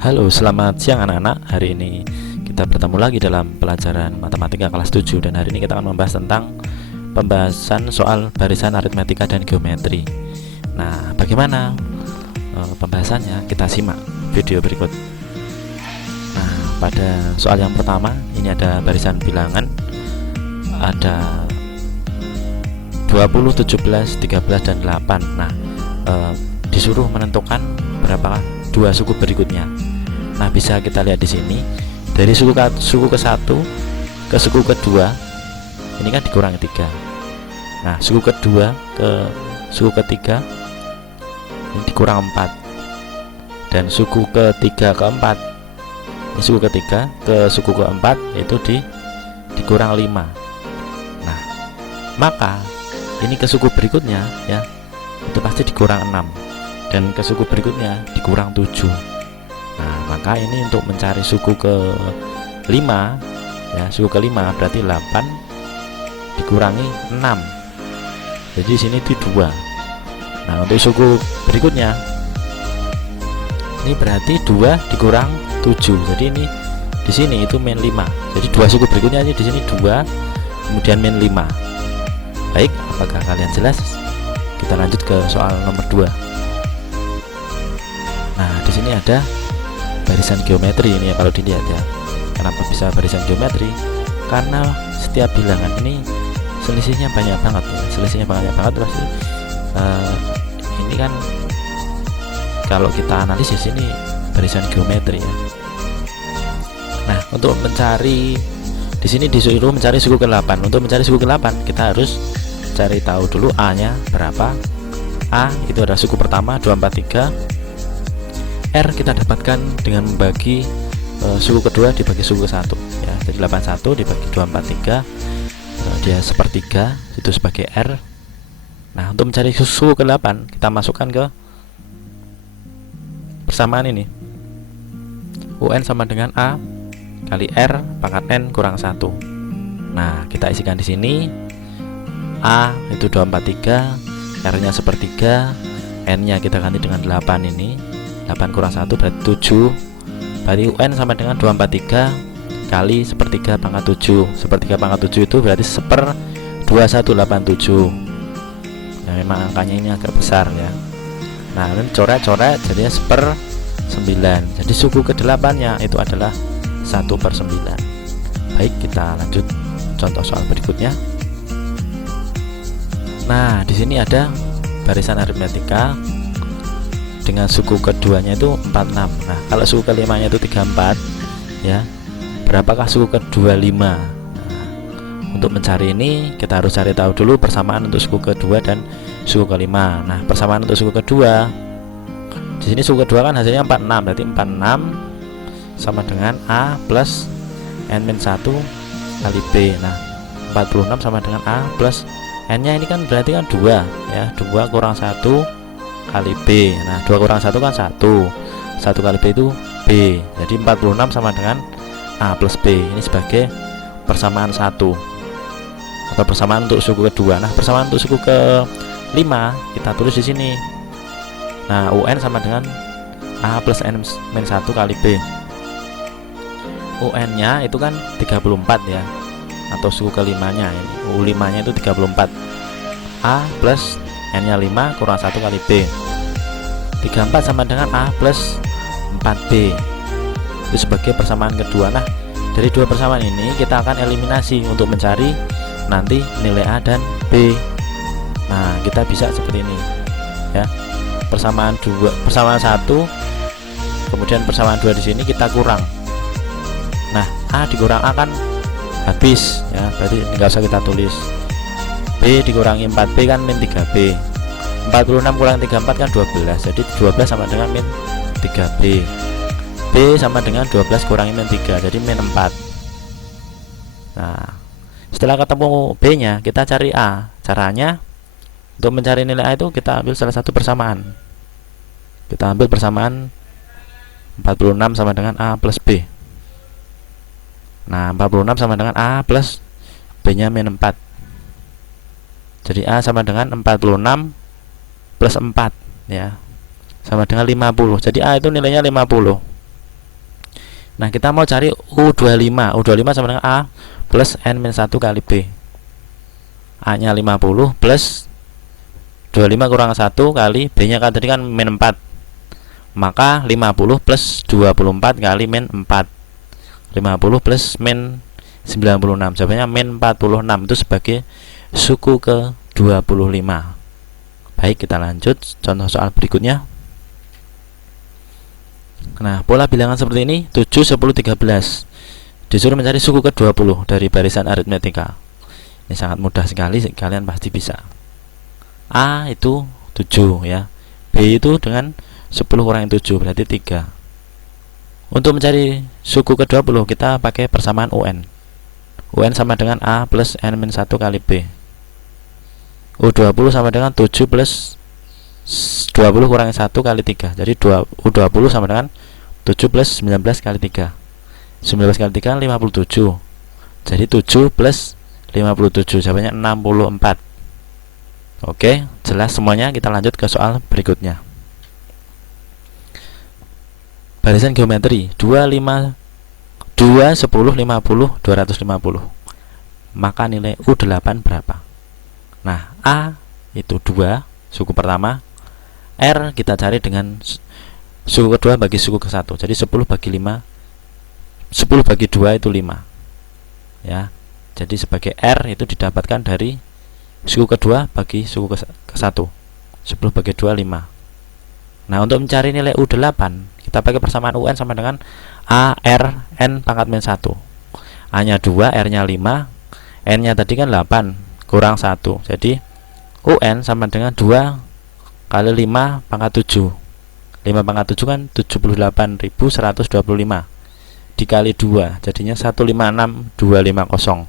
Halo, selamat siang anak-anak. Hari ini kita bertemu lagi dalam pelajaran matematika kelas 7 dan hari ini kita akan membahas tentang pembahasan soal barisan aritmetika dan geometri. Nah, bagaimana pembahasannya? Kita simak video berikut. Nah, pada soal yang pertama ini ada barisan bilangan, ada 20, 17, 13, dan 8. Nah, disuruh menentukan berapa dua suku berikutnya. Nah, bisa kita lihat di sini dari suku ke-1 ke suku kedua ini kan dikurangi 3. Nah, suku kedua ke suku ketiga ini dikurang 4, dan suku ketiga keempat ini suku ketiga ke suku keempat itu dikurang 5. Nah, maka ini ke suku berikutnya ya itu pasti dikurang 6, dan ke suku berikutnya dikurang 7. Nah, maka ini untuk mencari suku ke-5 ya, suku ke-5 berarti 8 dikurangi 6. Jadi di sini itu 2. Nah, untuk suku berikutnya ini berarti 2 dikurang 7. Jadi ini di sini itu min 5. Jadi dua suku berikutnya ini di sini 2 kemudian min 5. Baik, apakah kalian jelas? Kita lanjut ke soal nomor 2. Nah, di sini ada barisan geometri ini ya, kalau dilihat ya. Kenapa bisa barisan geometri? Karena setiap bilangan ini selisihnya banyak banget ya. Selisihnya banyak banget pasti. Ini kan kalau kita analisis ini barisan geometri ya. Nah, untuk mencari di sini disuruh mencari suku ke-8. Untuk mencari suku ke-8 kita harus cari tahu dulu A-nya berapa. A itu adalah suku pertama 243. R kita dapatkan dengan membagi suku kedua dibagi suku ke-1 ya. Jadi 81 dibagi 243 dia sepertiga, itu sebagai R. Nah, untuk mencari suku ke-8 kita masukkan ke persamaan ini. UN sama dengan A kali R pangkat N kurang 1. Nah, kita isikan di sini. A itu 243, R-nya sepertiga, N-nya kita ganti dengan 8 ini. 8 kurang 1 berarti 7. Berarti UN sama dengan 243 kali sepertiga pangkat 7. Sepertiga pangkat 7 itu berarti 1/2187. Nah, memang angkanya ini agak besar ya. Nah, ini coret-coret jadinya 1/9. Jadi suku ke-8 nya itu adalah 1/9. Baik, kita lanjut contoh soal berikutnya. Nah, di sini ada barisan aritmetika dengan suku keduanya itu 46. Nah, kalau suku kelimanya itu 34 ya, berapakah suku kedua 5? Nah, untuk mencari ini kita harus cari tahu dulu persamaan untuk suku kedua dan suku kelima. Nah, persamaan untuk suku kedua di sini suku kedua kan hasilnya 46, berarti 46 sama dengan A plus N-1 kali B. Nah, 46 sama dengan A plus N-nya ini kan berarti kan 2 ya, 2 kurang 1 kali B. Nah, 2 kurang 1 kan 1 kali B itu B. Jadi 46 sama dengan A plus B. Ini sebagai persamaan 1 atau persamaan untuk suku kedua. Nah, persamaan untuk suku ke-5 kita tulis di sini. Nah, UN sama dengan A plus N-1 kali B. UN-nya itu kan 34 ya, atau suku kelimanya ini. U5-nya itu 34. A plus N-nya 5 kurang 1 kali B. 34 sama dengan A plus 4B. Itu sebagai persamaan kedua. Nah, dari dua persamaan ini kita akan eliminasi untuk mencari nanti nilai A dan B. Nah, kita bisa seperti ini ya. Persamaan 1 kemudian persamaan 2 di sini kita kurang. Nah, A dikurang A kan habis ya, berarti nggak usah kita tulis. B dikurangi 4B kan min 3B. 46 kurang 34 kan 12. Jadi 12 sama dengan min 3B. B sama dengan 12 kurangi min 3, jadi min 4. Nah, setelah ketemu B nya kita cari A. Caranya untuk mencari nilai A itu kita ambil salah satu persamaan. Kita ambil persamaan 46 sama dengan A plus B. Nah, 46 sama dengan A plus B nya min 4. Jadi A sama dengan 46 plus 4 ya, sama dengan 50. Jadi A itu nilainya 50. Nah, kita mau cari U25. U25 sama dengan A plus N-1 kali B. A nya 50 plus 25 kurang 1 kali B nya kan tadi kan min 4, maka 50 plus 24 kali min 4, 50 plus min 96, jawabannya min 46. Itu sebagai suku ke 25. Baik, kita lanjut contoh soal berikutnya. Nah, pola bilangan seperti ini 7, 10, 13. Disuruh mencari suku ke 20 dari barisan aritmetika. Ini sangat mudah sekali, kalian pasti bisa. A itu 7 ya. B itu dengan 10 kurangi 7 berarti 3. Untuk mencari suku ke 20 kita pakai persamaan UN. UN sama dengan A plus N-1 kali B. U20 sama dengan 7 plus 20 kurangi 1 kali 3. Jadi U20 sama dengan 7 plus 19 kali 3. 19 kali 3 57. Jadi 7 plus 57, jawabannya 64. Oke, jelas semuanya. Kita lanjut ke soal berikutnya. Barisan geometri 2, 5, 2, 10, 50, 250. Maka nilai U8 berapa? Nah, A itu 2, suku pertama. R kita cari dengan suku kedua bagi suku ke 1. Jadi 10 bagi 5, 10 bagi 2 itu 5 ya. Jadi sebagai R itu didapatkan dari suku kedua bagi suku ke 1. 10 bagi 2 5. Nah, untuk mencari nilai U8 kita pakai persamaan UN sama dengan A R N pangkat min 1. A nya 2, R nya 5, N nya tadi kan 8 kurang 1. Jadi UN sama dengan 2 kali 5 pangkat 7. 5 pangkat 7 kan 78.125 dikali 2 jadinya 156.250.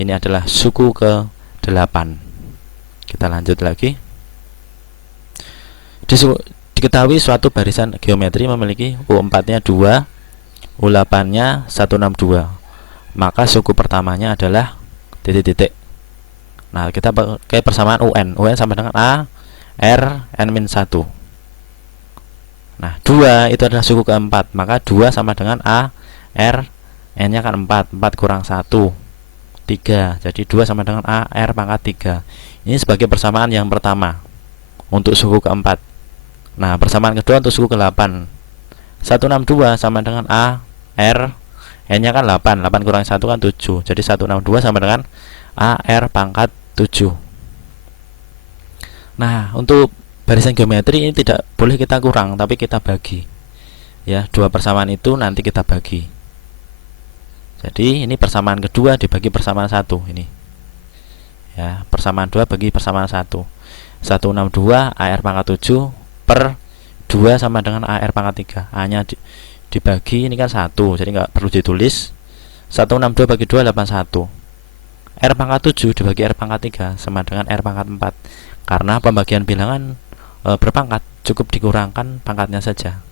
Ini adalah suku ke 8. Kita lanjut lagi. Diketahui suatu barisan geometri memiliki U4 nya 2, U8 nya 162. Maka suku pertamanya adalah titik-titik. Nah, kita pakai persamaan UN. UN sama dengan A R N-1. Nah, 2 itu adalah suku keempat, maka 2 sama dengan A R N nya kan 4, 4 kurang 1 3. Jadi 2 sama dengan A R pangkat 3. Ini sebagai persamaan yang pertama untuk suku keempat. Nah, persamaan kedua untuk suku ke-8. 162 sama dengan A R N nya kan 8, 8 kurang 1 kan 7. Jadi 162 sama dengan A R pangkat 7. Nah, untuk barisan geometri ini tidak boleh kita kurang, tapi kita bagi. Ya, dua persamaan itu nanti kita bagi. Jadi ini persamaan kedua dibagi persamaan 1 ini. Ya, persamaan 2 bagi persamaan 1. 162 AR pangkat 7 per 2 sama dengan AR pangkat 3. A-nya dibagi ini kan 1, jadi nggak perlu ditulis. 162 bagi 2 81. R pangkat 7 dibagi R pangkat 3 sama dengan R pangkat 4. Karena pembagian bilangan berpangkat, cukup dikurangkan pangkatnya saja.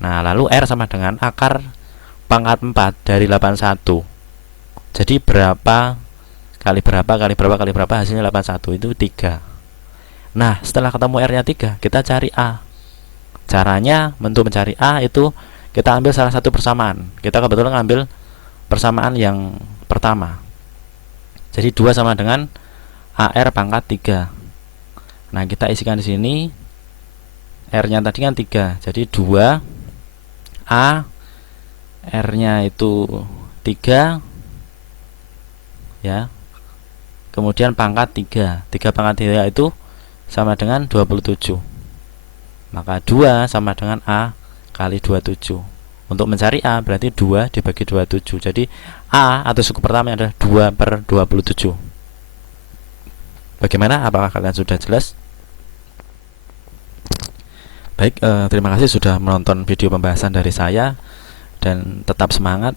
Nah, lalu R sama dengan akar pangkat 4 dari 81. Jadi berapa kali berapa kali berapa kali berapa hasilnya 81 itu 3. Nah, setelah ketemu R nya 3, kita cari A. Caranya untuk mencari A itu kita ambil salah satu persamaan. Kita kebetulan ambil persamaan yang pertama. Jadi 2 sama dengan AR pangkat 3. Nah, kita isikan di sini. R nya tadi kan 3. Jadi 2 A R nya itu 3 ya. Kemudian pangkat 3. 3 pangkat 3 itu sama dengan 27. Maka 2 sama dengan A kali 27. Untuk mencari A berarti 2 dibagi 27. Jadi A atau suku pertama adalah 2 per 27. Bagaimana? Apakah kalian sudah jelas? Baik, terima kasih sudah menonton video pembahasan dari saya. Dan tetap semangat,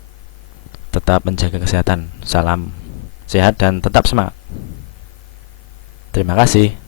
tetap menjaga kesehatan. Salam sehat dan tetap semangat. Terima kasih.